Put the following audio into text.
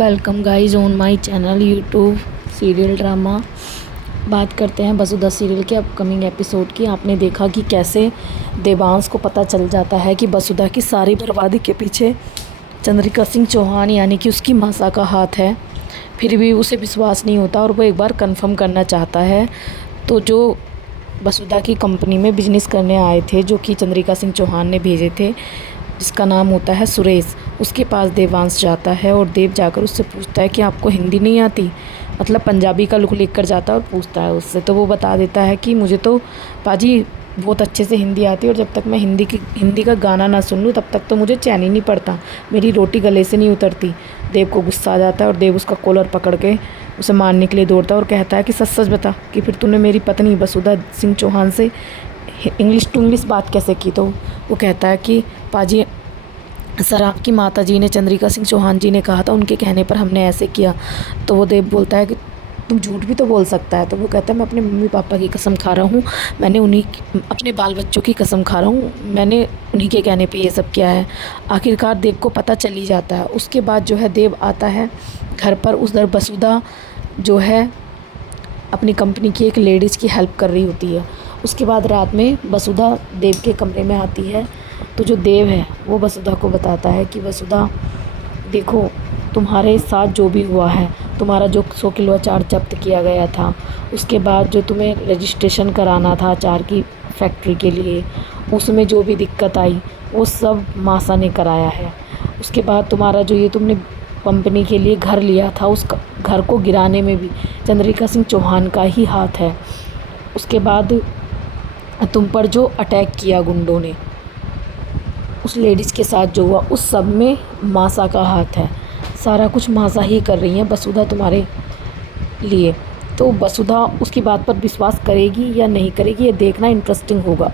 Welcome guys on my channel YouTube serial drama. बात करते हैं वसुधा सीरियल के अपकमिंग एपिसोड की। आपने देखा कि कैसे देवांश को पता चल जाता है कि वसुधा की सारी बर्बादी के पीछे चंद्रिका सिंह चौहान यानी कि उसकी मासा का हाथ है। फिर भी उसे विश्वास नहीं होता और वो एक बार कंफर्म करना चाहता है। तो जो वसुधा की कंपनी में बिजनेस करने आए थे, जो कि चंद्रिका सिंह चौहान ने भेजे थे, जिसका नाम होता है सुरेश, उसके पास देवांश जाता है और देव जाकर उससे पूछता है कि आपको हिंदी नहीं आती, मतलब पंजाबी का लुक लेकर जाता है और पूछता है उससे। तो वो बता देता है कि मुझे तो पाजी बहुत अच्छे से हिंदी आती है और जब तक मैं हिंदी का गाना ना सुन लूँ तब तक तो मुझे चैन ही नहीं पड़ता, मेरी रोटी गले से नहीं उतरती। देव को गुस्सा आ जाता है और देव उसका कॉलर पकड़ के उसे मारने के लिए दौड़ता है और कहता है कि सच सच बता कि फिर तूने मेरी पत्नी वसुधा सिंह चौहान से इंग्लिश टू इंग्लिश बात कैसे की। तो वो कहता है कि पाजी सर आपकी माता जी ने, चंद्रिका सिंह चौहान जी ने कहा था, उनके कहने पर हमने ऐसे किया। तो वो देव बोलता है कि तुम झूठ भी तो बोल सकता है। तो वो कहता है मैं अपने मम्मी पापा की कसम खा रहा हूँ, मैंने अपने बाल बच्चों की कसम खा रहा हूँ, मैंने उन्हीं के कहने पे ये सब किया है। आखिरकार देव को पता चल ही जाता है। उसके बाद जो है देव आता है घर पर। उधर वसुधा जो है अपनी कंपनी की एक लेडीज़ की हेल्प कर रही होती है। उसके बाद रात में वसुधा देव के कमरे में आती है। तो जो देव है वो वसुधा को बताता है कि वसुधा देखो, तुम्हारे साथ जो भी हुआ है, तुम्हारा जो 100 किलो अचार जब्त किया गया था, उसके बाद जो तुम्हें रजिस्ट्रेशन कराना था अचार की फैक्ट्री के लिए, उसमें जो भी दिक्कत आई वो सब मासा ने कराया है। उसके बाद तुम्हारा जो ये तुमने कंपनी के लिए घर लिया था, उस घर को गिराने में भी चंद्रिका सिंह चौहान का ही हाथ है। उसके बाद तुम पर जो अटैक किया गुंडों ने, उस लेडीज़ के साथ जो हुआ, उस सब में मासा का हाथ है। सारा कुछ मासा ही कर रही है वसुधा तुम्हारे लिए। तो वसुधा उसकी बात पर विश्वास करेगी या नहीं करेगी, ये देखना इंटरेस्टिंग होगा।